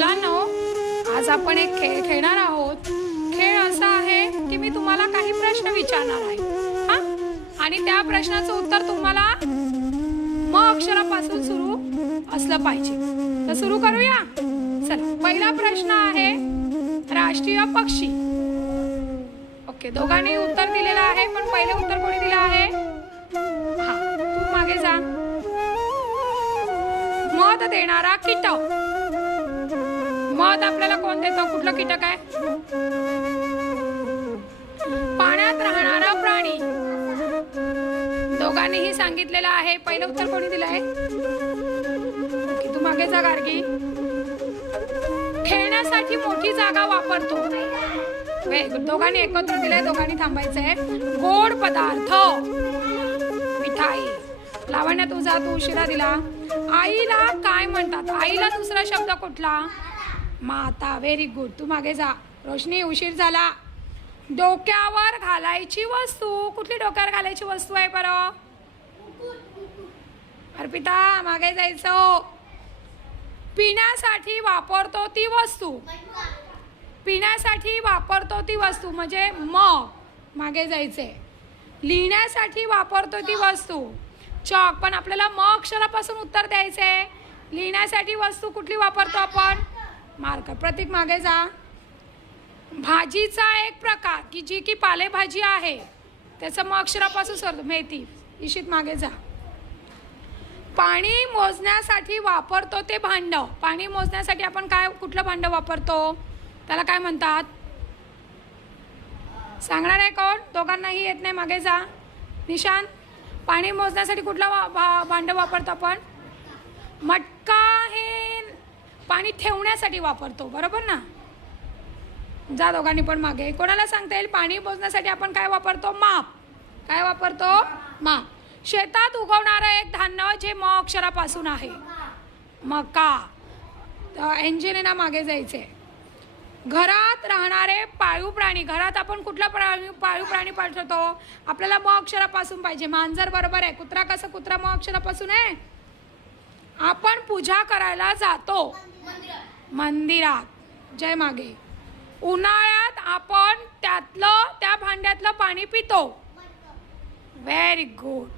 मुलांनो, आज आपण एक खेळ खेळणार आहोत. खेळ असा आहे की मी तुम्हाला काही प्रश्न विचारणार आहे आणि त्या प्रश्नाचं उत्तर तुम्हाला म अक्षरापासून सुरू असलं पाहिजे. तर सुरू करूया. चला, पहिला प्रश्न आहे राष्ट्रीय पक्षी. ओके, दोघांनी उत्तर दिलेलं आहे, पण पहिले उत्तर कोणी दिलं आहे? हा, तू मागे जा. मध देणारा कीटक. मध आपल्याला कोण देतं? कुठलं कीटक आहे? पाण्यात राहणारा प्राणी. दोघांनीही सांगितलेलं आहे. पहिलं उत्तर कोणी दिलं आहे? ओके, तू मागे जा गार्गी. खेळण्यासाठी मोठी जागा वापरतो. दोघांनी एकत्र दिलंय, दोघांनी थांबायचंय. गोड पदार्थ, मिठाई. लावण्या तुझा, तू उशिरा दिला. आईला काय म्हणतात? आईला दुसरा शब्द कुठला? माता. Very good. तू मागे जा. रोशनी, उशीर झाला. डोक्यावर घालायची वस्तू. कुठली डोक्यावर घालायची वस्तू आहे बरं? अर्पिता, मागे जायचं. पिण्यासाठी वापरतो ती वस्तू. पिण्यासाठी वापरतो ती वस्तू म्हणजे मग. मागे जायचंय. लिहिण्यासाठी वापरतो ती वस्तू चॉक. पण आपल्याला म अक्षरापासून उत्तर द्यायचंय. लिहिण्यासाठी वस्तू कुठली वापरतो आपण? मार्कर. प्रतीक, मागे जा. भाजीचा एक प्रकार की जी की पालेभाजी आहे, त्याचं म अक्षरापासून सरतो. मेथी. इशित, मागे जा. पाणी मोजण्यासाठी वापरतो ते भांड. पाणी मोजण्यासाठी आपण काय, कुठलं भांड वापरतो? त्याला काय म्हणतात? सांगणार आहे कोण? दोघांनाही येत नाही, मागे जा. निशांत, पाणी मोजण्यासाठी कुठला भांड वापरतो आपण? मटका. हे पाणी ठेवण्यासाठी वापरतो, बरोबर ना? जा, दोघांनी पण मागे. कोणाला सांगता येईल पाणी मोजण्यासाठी आपण काय वापरतो? माप. काय वापरतो? माप. शेतात उगवणारं एक धान्य जे म अक्षरापासून आहे. मका. एंजेलिना, मागे जायचे. घरात राहणारे पाळीव प्राणी. घरात आपण कुठला पाळीव प्राणी पाळतो? आपल्याला म अक्षरापासून पाहिजे. मांजर बरोबर आहे. कुत्रा. कसं कुत्रा म अक्षरापासून आहे? आपण पूजा करायला जातो मंदिरात. जय मागे. उन्हाळ्यात आपण त्या भांड्यातलं पाणी पितो. Very good.